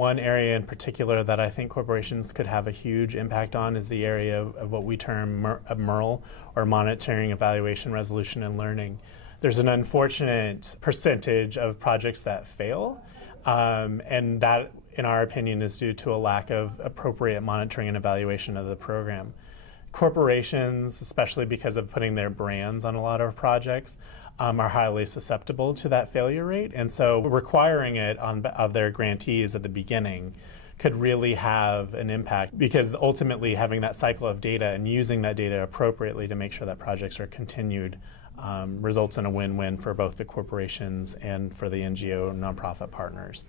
One area in particular that I think corporations could have a huge impact on is the area of what we term MURL, or Monitoring, Evaluation, Resolution, and Learning. There's an unfortunate percentage of projects that fail, and that, in our opinion, is due to a lack of appropriate monitoring and evaluation of the program. Corporations, especially because of putting their brands on a lot of projects, are highly susceptible to that failure rate, and so requiring it of their grantees at the beginning could really have an impact, because ultimately having that cycle of data and using that data appropriately to make sure that projects are continued results in a win-win for both the corporations and for the NGO nonprofit partners.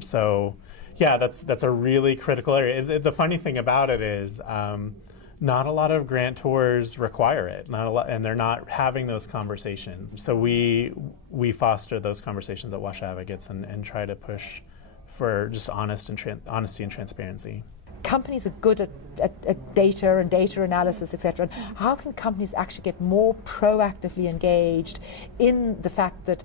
So yeah, that's a really critical area. The funny thing about it is not a lot of grantors require it, and they're not having those conversations. So we foster those conversations at WASH Advocates and try to push for just honesty and transparency. Companies are good at data and data analysis, etc. And how can companies actually get more proactively engaged in the fact that,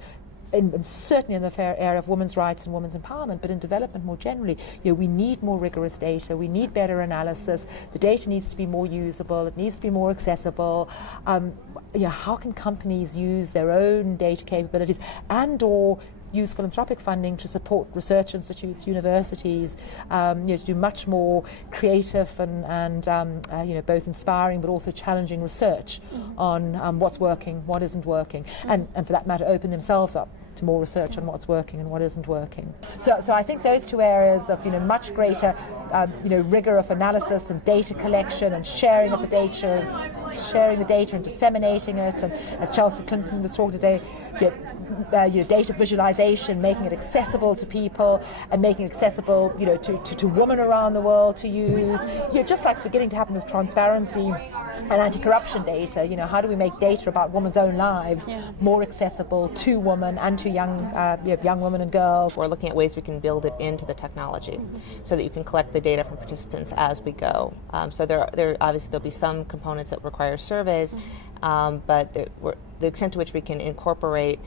and certainly in the area of women's rights and women's empowerment, but in development more generally, we need more rigorous data, we need better analysis, the data needs to be more usable, it needs to be more accessible. How can companies use their own data capabilities and/or use philanthropic funding to support research institutes, universities, to do much more creative and both inspiring but also challenging research on what's working, what isn't working, and for that matter, open themselves up to more research on what's working and what isn't working. So I think those two areas of much greater rigor of analysis and data collection and sharing the data and disseminating it, and as Chelsea Clinton was talking today, data visualization, making it accessible to people and making it accessible to women around the world to use, just like it's beginning to happen with transparency and anti-corruption data. How do we make data about women's own lives more accessible to women and to young women and girls? We're looking at ways we can build it into the technology so that you can collect the data from participants as we go. So there obviously there'll be some components that require surveys, but the extent to which we can incorporate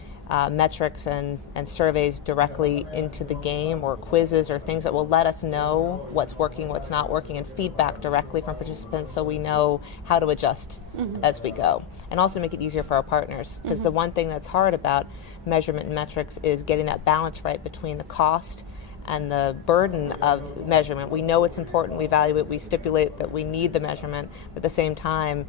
metrics and surveys directly into the game, or quizzes or things that will let us know what's working, what's not working, and feedback directly from participants so we know how to adjust as we go. And also make it easier for our partners, because the one thing that's hard about measurement and metrics is getting that balance right between the cost and the burden of measurement. We know it's important, we value it, we stipulate that we need the measurement, but at the same time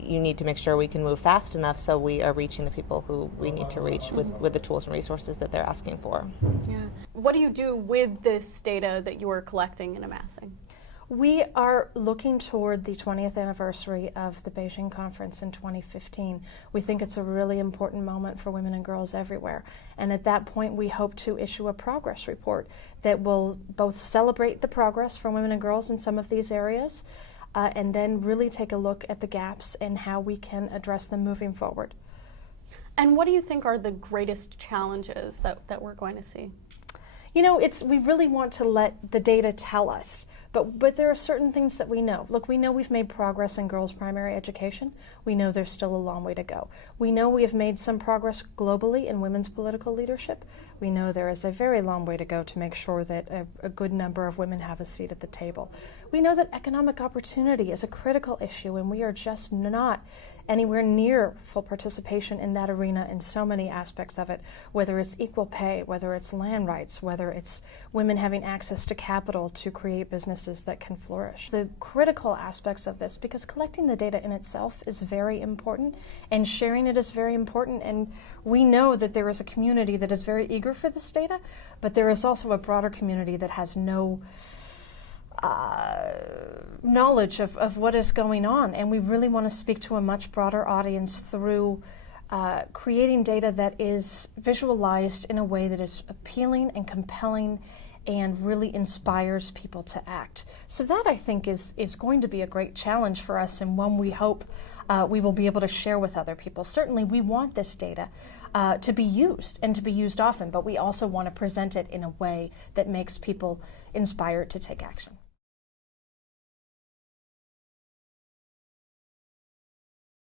you need to make sure we can move fast enough so we are reaching the people who we need to reach with the tools and resources that they're asking for. Yeah. What do you do with this data that you are collecting and amassing? We are looking toward the 20th anniversary of the Beijing Conference in 2015. We think it's a really important moment for women and girls everywhere. And at that point, we hope to issue a progress report that will both celebrate the progress for women and girls in some of these areas, and then really take a look at the gaps and how we can address them moving forward. And what do you think are the greatest challenges that we're going to see? We really want to let the data tell us, but there are certain things that we know. Look, we know we've made progress in girls' primary education. We know there's still a long way to go. We know we have made some progress globally in women's political leadership. We know there is a very long way to go to make sure that a good number of women have a seat at the table. We know that economic opportunity is a critical issue, and we are just not anywhere near full participation in that arena in so many aspects of it, whether it's equal pay, whether it's land rights, whether it's women having access to capital to create businesses that can flourish. The critical aspects of this, because collecting the data in itself is very important and sharing it is very important, and we know that there is a community that is very eager for this data, but there is also a broader community that has no knowledge of what is going on, and we really want to speak to a much broader audience through creating data that is visualized in a way that is appealing and compelling and really inspires people to act. So that, I think, is going to be a great challenge for us, and one we hope we will be able to share with other people. Certainly we want this data to be used, and to be used often, but we also want to present it in a way that makes people inspired to take action.